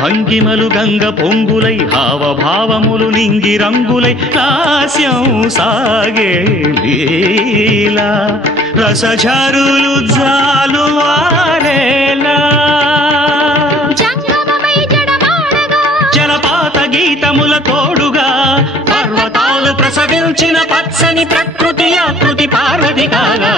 భంగిమలు గంగ పొంగులై హావభావములు నింగి రంగులై హాస్యం సాగే లీలా రసఝరులు జాలువారేలా జలపాత గీతముల తోడుగా పర్వతాలు ప్రసవించిన పచ్చని ప్రకృతి ఆకృతి పార్వతి కాగా